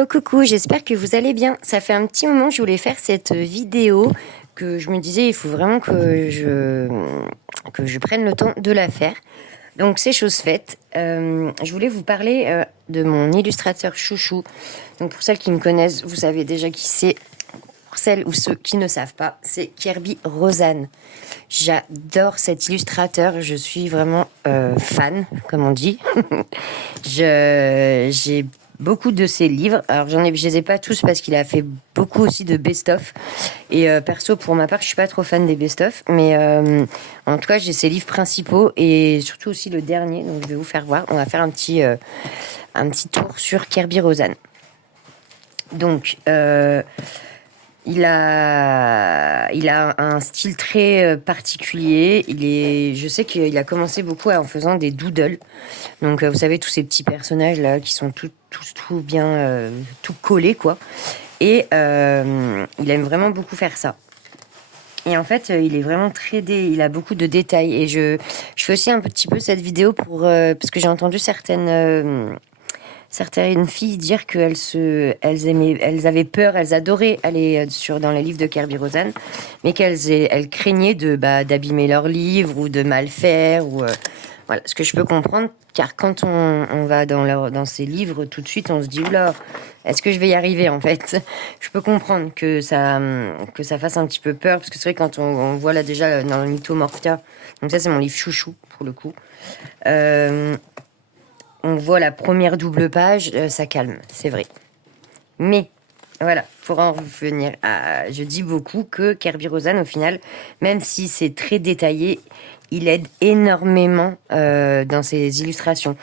Oh coucou, j'espère que vous allez bien. Ça fait un petit moment que je voulais faire cette vidéo, que je me disais il faut vraiment que je prenne le temps de la faire. Donc c'est chose faite. Je voulais vous parler de mon illustrateur chouchou. Donc pour celles qui me connaissent, vous savez déjà qui c'est. Pour celles ou ceux qui ne savent pas, c'est Kerby Rosanne. J'adore cet illustrateur, je suis vraiment fan, comme on dit. J'ai beaucoup de ses livres. Alors je les ai pas tous parce qu'il a fait beaucoup aussi de best-of. Et perso, pour ma part, je suis pas trop fan des best-of, mais en tout cas, j'ai ses livres principaux et surtout aussi le dernier. Donc je vais vous faire voir. On va faire un petit tour sur Kerby Rosanne. Donc il a un style très particulier. Je sais qu'il a commencé beaucoup en faisant des doodles. Donc, vous savez, tous ces petits personnages là qui sont tous tout bien, tout collés, quoi. Et il aime vraiment beaucoup faire ça. Et en fait, il est vraiment il a beaucoup de détails. Et je fais aussi un petit peu cette vidéo parce que j'ai entendu certaines filles dire elles avaient peur, elles adoraient aller dans les livres de Kerby Rosanne, mais elles craignaient d'abîmer leurs livres ou de mal faire voilà, ce que je peux comprendre, car quand on va dans ces livres, tout de suite, on se dit oula, est-ce que je vais y arriver en fait? Je peux comprendre que ça fasse un petit peu peur, parce que c'est vrai quand on voit là déjà dans le Mythomorphia, donc ça c'est mon livre chouchou pour le coup. On voit la première double page, ça calme, c'est vrai. Mais voilà, pour en revenir je dis beaucoup que Kerby Rosanne, au final, même si c'est très détaillé, il aide énormément dans ses illustrations.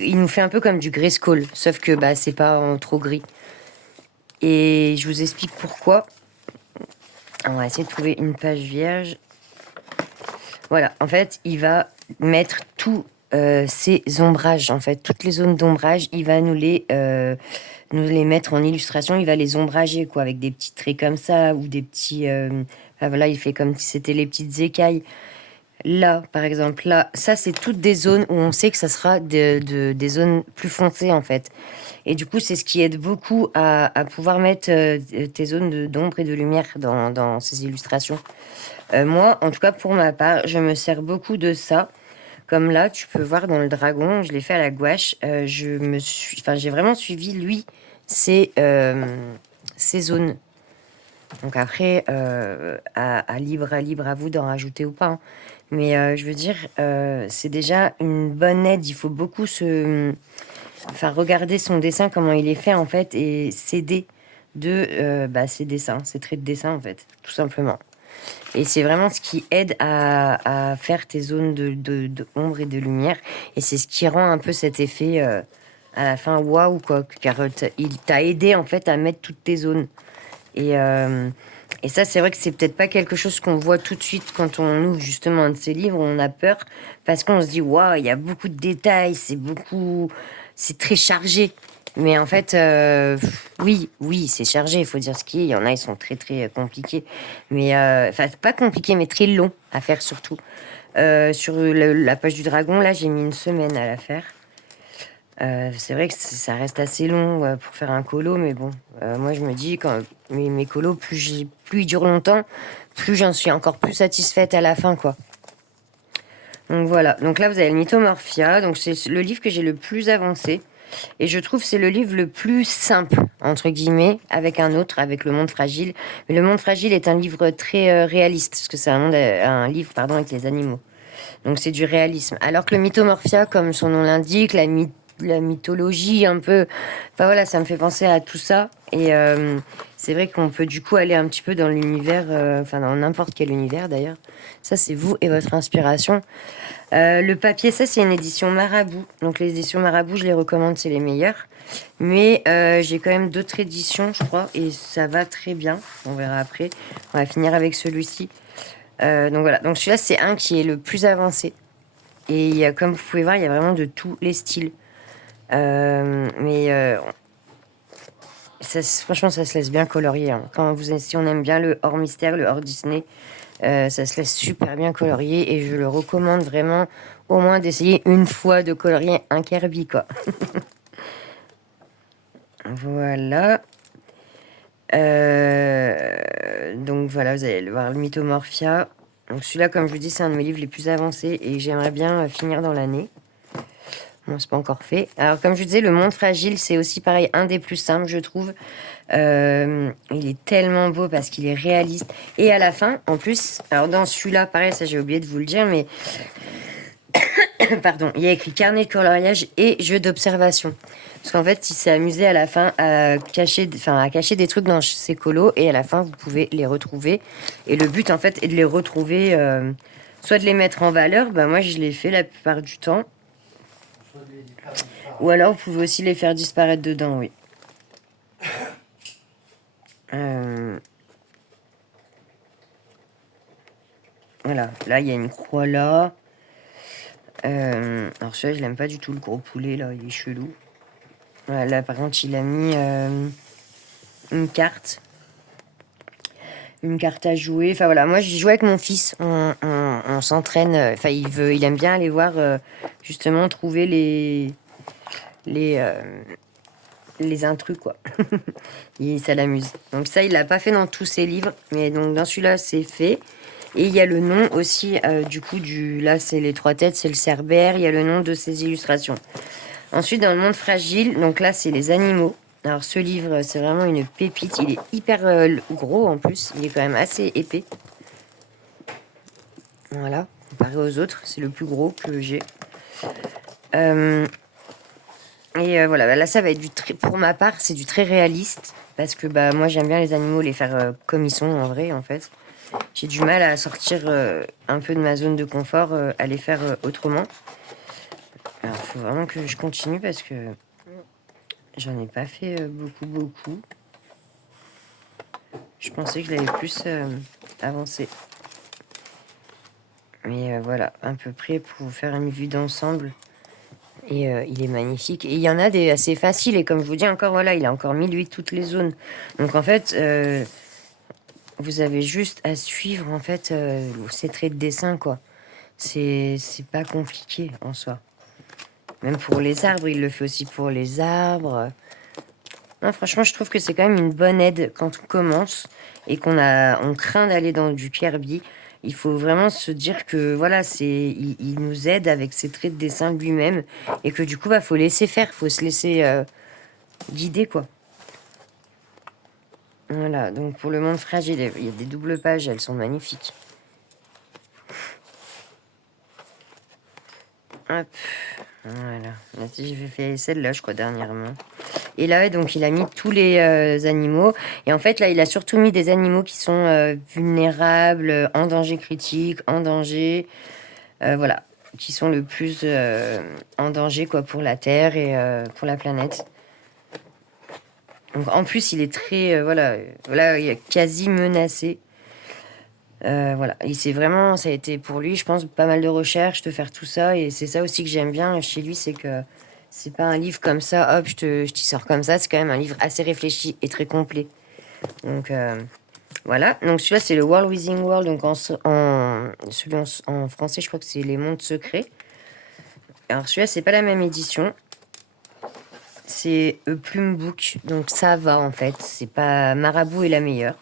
Il nous fait un peu comme du Grayskull, sauf que c'est pas trop gris. Et je vous explique pourquoi. On va essayer de trouver une page vierge. Voilà, en fait, il va mettre tous ces ombrages, en fait, toutes les zones d'ombrage, il va nous les mettre en illustration, il va les ombrager, quoi, avec des petits traits comme ça, ou des petits... voilà, il fait comme si c'était les petites écailles. Là, par exemple, là, ça, c'est toutes des zones où on sait que ça sera des zones plus foncées, en fait. Et du coup, c'est ce qui aide beaucoup à pouvoir mettre tes zones d'ombre et de lumière dans ces illustrations. Moi, en tout cas, pour ma part, je me sers beaucoup de ça. Comme là, tu peux voir dans le dragon, je l'ai fait à la gouache. J'ai vraiment suivi, lui, ces zones. Donc après, à libre à vous d'en rajouter ou pas, hein. Mais je veux dire, c'est déjà une bonne aide. Il faut beaucoup regarder son dessin, comment il est fait en fait, et s'aider de ses dessins, ses traits de dessin en fait, tout simplement. Et c'est vraiment ce qui aide à faire tes zones de ombre et de lumière. Et c'est ce qui rend un peu cet effet à la fin waouh, quoi. Car il t'a aidé en fait à mettre toutes tes zones. Et ça, c'est vrai que c'est peut-être pas quelque chose qu'on voit tout de suite quand on ouvre justement un de ces livres. On a peur parce qu'on se dit waouh, il y a beaucoup de détails, c'est très chargé. Mais en fait, oui, c'est chargé. Il faut dire ce qui est. Il y en a, ils sont très très compliqués. Mais pas compliqués, mais très longs à faire surtout. Sur la page du dragon, là, j'ai mis une semaine à la faire. C'est vrai que ça reste assez long pour faire un colo, mais bon, moi je me dis quand mes colos, plus ils durent longtemps, plus j'en suis encore plus satisfaite à la fin, quoi. Donc voilà, donc là vous avez le Mythomorphia, donc c'est le livre que j'ai le plus avancé, et je trouve que c'est le livre le plus simple, entre guillemets, avec le Monde Fragile. Mais le Monde Fragile est un livre très réaliste, parce que c'est un livre avec les animaux. Donc c'est du réalisme. Alors que le Mythomorphia, comme son nom l'indique, la mythologie un peu, enfin voilà, ça me fait penser à tout ça. Et c'est vrai qu'on peut du coup aller un petit peu dans l'univers, dans n'importe quel univers d'ailleurs. Ça c'est vous et votre inspiration. Le papier, ça c'est une édition Marabout. Donc les éditions Marabout, je les recommande, c'est les meilleures. Mais j'ai quand même d'autres éditions, je crois, et ça va très bien. On verra après. On va finir avec celui-ci. Donc voilà, donc celui-là c'est un qui est le plus avancé. Et comme vous pouvez voir, il y a vraiment de tous les styles. Franchement, ça se laisse bien colorier, hein. Si on aime bien le hors mystère, le hors Disney, ça se laisse super bien colorier. Et je le recommande vraiment au moins d'essayer une fois de colorier un Kirby, quoi. Voilà. Donc voilà, vous allez le voir, le Mythomorphia. Donc celui-là, comme je vous dis, c'est un de mes livres les plus avancés et j'aimerais bien finir dans l'année. Bon, c'est pas encore fait. Alors, comme je vous disais, Le Monde Fragile, c'est aussi pareil, un des plus simples, je trouve. Il est tellement beau parce qu'il est réaliste. Et à la fin, en plus, alors dans celui-là, pareil, ça j'ai oublié de vous le dire, mais pardon, il y a écrit carnet de coloriage et jeu d'observation. Parce qu'en fait, il s'est amusé à la fin à cacher des trucs dans ses colos et à la fin, vous pouvez les retrouver. Et le but, en fait, est de les retrouver, soit de les mettre en valeur. Bah, moi, je l'ai fait la plupart du temps. Ou alors, vous pouvez aussi les faire disparaître dedans, oui. Voilà, là, il y a une croix là. Alors celui-là, je l'aime pas du tout, le gros poulet, là, il est chelou. Voilà, là, par contre, il a mis une carte. Une carte à jouer. Enfin, voilà, moi, j'y joue avec mon fils. On s'entraîne. Enfin, il aime bien aller voir, justement, trouver les, euh, les intrus, quoi. Et ça l'amuse. Donc ça, il l'a pas fait dans tous ses livres. Mais donc, dans celui-là, c'est fait. Et il y a le nom aussi, du coup, là, c'est les trois têtes, c'est le cerbère. Il y a le nom de ses illustrations. Ensuite, dans Le Monde Fragile, donc là, c'est les animaux. Alors, ce livre, c'est vraiment une pépite. Il est hyper gros, en plus. Il est quand même assez épais. Voilà, comparé aux autres, c'est le plus gros que j'ai. Voilà, bah là, ça va être pour ma part, c'est du très réaliste. Parce que bah, moi, j'aime bien les animaux, les faire comme ils sont, en vrai, en fait. J'ai du mal à sortir un peu de ma zone de confort, à les faire autrement. Alors, il faut vraiment que je continue parce que j'en ai pas fait beaucoup. Je pensais que je l'avais plus avancé. Mais voilà, à peu près pour vous faire une vue d'ensemble. Et il est magnifique. Et il y en a des assez faciles. Et comme je vous dis encore, voilà, il a encore mis lui toutes les zones. Donc en fait, vous avez juste à suivre en fait ces traits de dessin, quoi. C'est pas compliqué en soi. Même pour les arbres, il le fait aussi pour les arbres. Non, franchement, je trouve que c'est quand même une bonne aide quand on commence et on craint d'aller dans du pierre-biais. Il faut vraiment se dire que voilà, il nous aide avec ses traits de dessin lui-même et que du coup, bah, faut laisser faire, faut se laisser guider, quoi. Voilà, donc pour Le Monde Fragile, il y a des doubles pages, elles sont magnifiques. Hop, voilà. Là, j'ai fait celle-là, je crois, dernièrement. Et là, donc, il a mis tous les animaux. Et en fait, là, il a surtout mis des animaux qui sont vulnérables, en danger critique, en danger, voilà, qui sont le plus en danger, quoi, pour la Terre et pour la planète. Donc, en plus, il est très, voilà, il est quasi menacé. Voilà, et c'est vraiment, ça a été pour lui, je pense, pas mal de recherches, de faire tout ça. Et c'est ça aussi que j'aime bien chez lui, c'est que c'est pas un livre comme ça, hop, je t'y sors comme ça. C'est quand même un livre assez réfléchi et très complet. Donc voilà. Donc celui-là, c'est le World Within World. Donc en français, je crois que c'est Les Mondes Secrets. Alors celui-là, c'est pas la même édition. C'est Plume Book. Donc ça va en fait. C'est pas Marabout est la meilleure.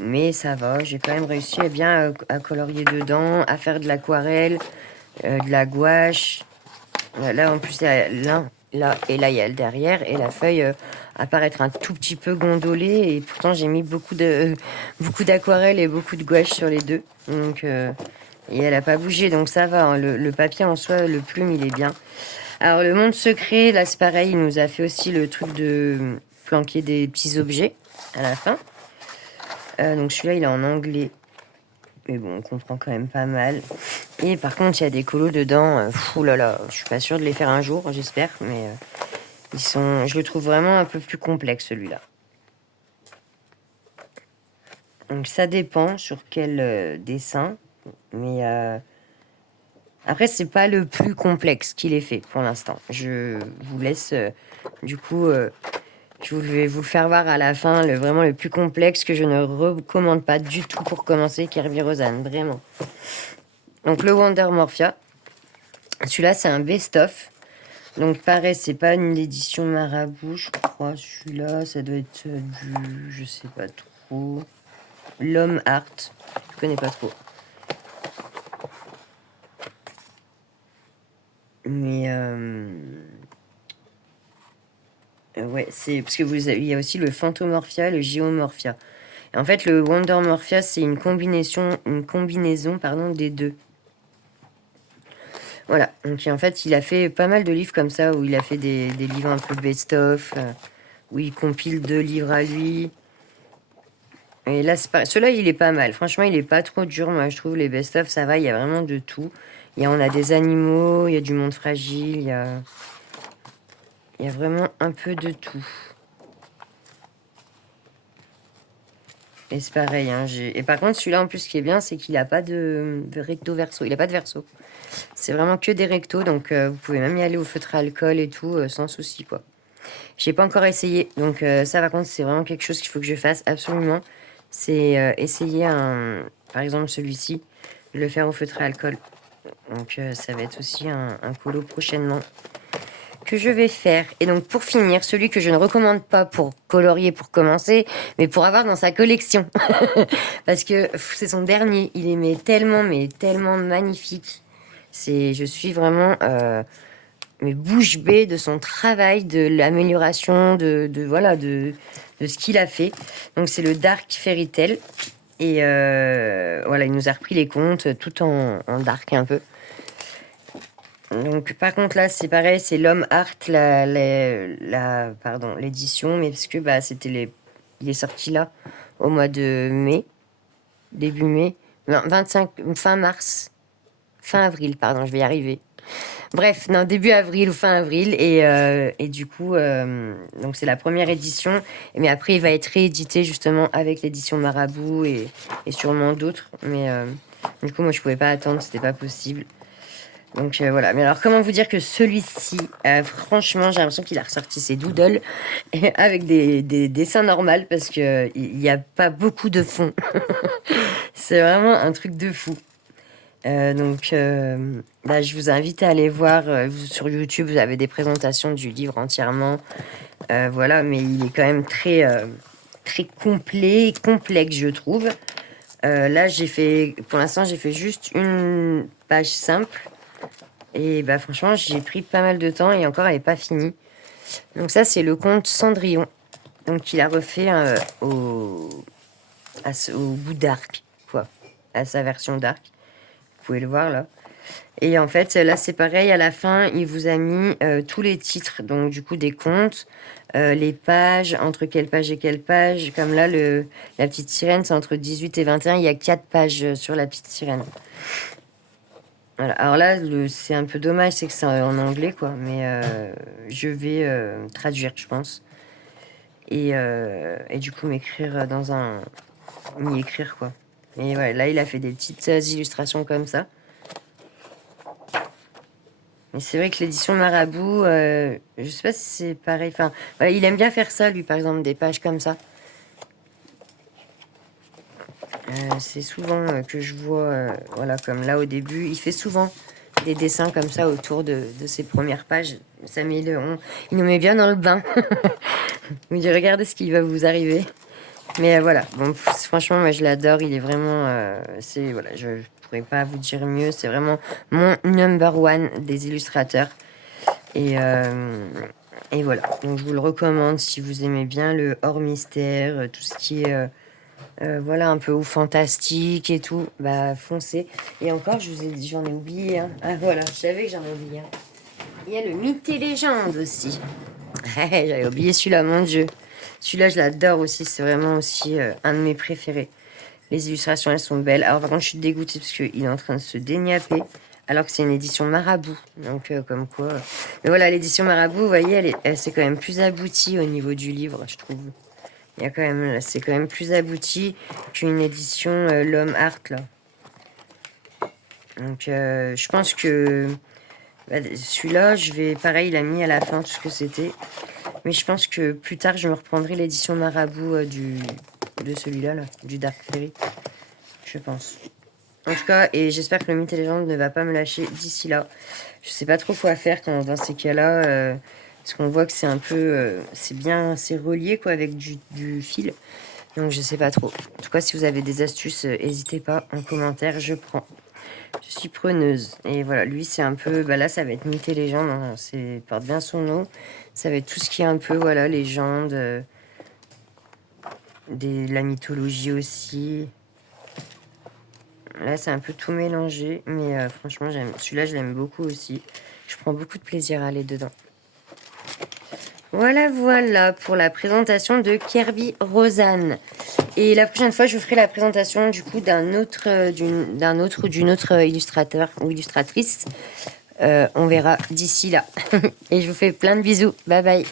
Mais ça va, j'ai quand même réussi à bien à colorier dedans, à faire de l'aquarelle, de la gouache. Là, en plus, il y a l'un, là, et là, il y a le derrière. Et la feuille apparaît être un tout petit peu gondolée. Et pourtant, j'ai mis beaucoup d'aquarelle et beaucoup de gouache sur les deux. Donc, et elle n'a pas bougé, donc ça va. Hein. Le papier en soi, le plume, il est bien. Alors, Le Monde Secret, là, c'est pareil. Il nous a fait aussi le truc de planquer des petits objets à la fin. Donc celui-là, il est en anglais. Mais bon, on comprend quand même pas mal. Et par contre, il y a des colos dedans. Fou là là, je suis pas sûre de les faire un jour, j'espère. Mais je le trouve vraiment un peu plus complexe, celui-là. Donc ça dépend sur quel dessin. Mais après, c'est pas le plus complexe qu'il ait fait pour l'instant. Je vous laisse, du coup... je vais vous le faire voir à la fin, vraiment le plus complexe que je ne recommande pas du tout pour commencer, Kerby Rosanes, vraiment. Donc le Wonder Morphia, celui-là c'est un best-of. Donc pareil, c'est pas une édition Marabout, je crois. Celui-là, ça doit être du... Je sais pas trop. L'Homme Art. Je connais pas trop. Mais... ouais, c'est... Parce que il y a aussi le Phantomorphia et le Geomorphia. Et en fait, le Wondermorphia, c'est une combinaison pardon, des deux. Voilà, donc en fait, il a fait pas mal de livres comme ça, où il a fait des livres un peu best-of, où il compile 2 livres à lui. Et là, celui-là, il est pas mal. Franchement, il est pas trop dur, moi, je trouve. Les best-of, ça va, il y a vraiment de tout. On a des animaux, il y a du monde fragile, il y a vraiment un peu de tout. Et c'est pareil, hein, et par contre, celui-là, en plus, ce qui est bien, c'est qu'il a pas de recto verso. Il a pas de verso. C'est vraiment que des rectos, donc vous pouvez même y aller au feutre à alcool et tout, sans souci, quoi. J'ai pas encore essayé, donc ça, par contre, c'est vraiment quelque chose qu'il faut que je fasse absolument. C'est essayer par exemple, celui-ci, le faire au feutre à alcool. Donc ça va être aussi un colo prochainement que je vais faire. Et donc pour finir, celui que je ne recommande pas pour colorier pour commencer, mais pour avoir dans sa collection. Parce que c'est son dernier, il est mais tellement magnifique. Je suis vraiment bouche bée de son travail, de l'amélioration, voilà, de ce qu'il a fait. Donc c'est le Dark Fairy Tail. Et voilà, il nous a repris les contes tout en dark un peu. Donc par contre là c'est pareil, c'est l'Homme Art, pardon, l'édition, mais parce que il est sorti là au mois de mai, début mai, non, 25, fin mars, fin avril, pardon, je vais y arriver. Bref, non, début avril ou fin avril, et du coup, donc c'est la première édition, mais après il va être réédité justement avec l'édition Marabout et sûrement d'autres, mais du coup moi je pouvais pas attendre, c'était pas possible. Donc voilà, mais alors comment vous dire que celui-ci, franchement j'ai l'impression qu'il a ressorti ses doodles avec des dessins normaux parce que il n'y a pas beaucoup de fond. C'est vraiment un truc de fou. Donc je vous invite à aller voir sur YouTube, vous avez des présentations du livre entièrement. Voilà, mais il est quand même très, très complet, complexe je trouve. Là pour l'instant j'ai fait juste une page simple. Et franchement, j'ai pris pas mal de temps et encore, elle n'est pas finie. Donc ça, c'est le conte Cendrillon. Donc il a refait au bout d'arc, quoi. À sa version d'arc. Vous pouvez le voir là. Et en fait, là, c'est pareil. À la fin, il vous a mis tous les titres. Donc du coup, des contes, les pages, entre quelle page et quelle page. Comme là, la petite sirène, c'est entre 18 et 21. Il y a 4 pages sur la petite sirène. Voilà. Alors là, c'est un peu dommage, c'est que c'est en anglais, quoi. Mais je vais traduire, je pense. Et du coup, m'y écrire, quoi. Et ouais, là, il a fait des petites illustrations comme ça. Mais c'est vrai que l'édition Marabout, je sais pas si c'est pareil. Enfin, voilà, il aime bien faire ça, lui, par exemple, des pages comme ça. C'est souvent que je vois, voilà, comme là au début, il fait souvent des dessins comme ça autour de ses premières pages. Ça met il nous met bien dans le bain. Il dit regardez ce qui va vous arriver. Mais voilà, bon, franchement, moi je l'adore. Il est vraiment, voilà, je pourrais pas vous dire mieux. C'est vraiment mon number one des illustrateurs. Et voilà, donc je vous le recommande si vous aimez bien le hors mystère, tout ce qui est voilà, un peu ou fantastique et tout, foncez. Et encore, j'en ai oublié un. Ah voilà, je savais que j'en ai oublié un. Il y a le mythe et légende aussi. J'avais oublié celui-là, mon Dieu. Celui-là, je l'adore aussi, c'est vraiment aussi un de mes préférés. Les illustrations, elles sont belles. Alors par contre, je suis dégoûtée parce qu'il est en train de se dégnapper. Alors que c'est une édition Marabout. Donc comme quoi... Mais voilà, l'édition Marabout, vous voyez, c'est quand même plus aboutie au niveau du livre, je trouve. C'est quand même plus abouti qu'une édition L'Homme Art, là. Donc, je pense que celui-là, pareil, il a mis à la fin tout ce que c'était. Mais je pense que plus tard, je me reprendrai l'édition Marabout de celui-là, là, du Dark Fairy. Je pense. En tout cas, et j'espère que le mythe et légende ne va pas me lâcher d'ici là. Je sais pas trop quoi faire quand, dans ces cas-là, parce qu'on voit que c'est un peu, c'est relié quoi avec du fil. Donc je sais pas trop. En tout cas, si vous avez des astuces, n'hésitez pas en commentaire, je prends. Je suis preneuse. Et voilà, lui c'est un peu, bah là ça va être mythe et légende, hein, c'est porte bien son nom. Ça va être tout ce qui est un peu, voilà, légende, la mythologie aussi. Là, c'est un peu tout mélangé, mais franchement, celui-là, je l'aime beaucoup aussi. Je prends beaucoup de plaisir à aller dedans. Voilà pour la présentation de Kirby Rosanne. Et la prochaine fois, je vous ferai la présentation du coup d'un autre, d'une autre illustrateur ou illustratrice. On verra d'ici là. Et je vous fais plein de bisous. Bye bye.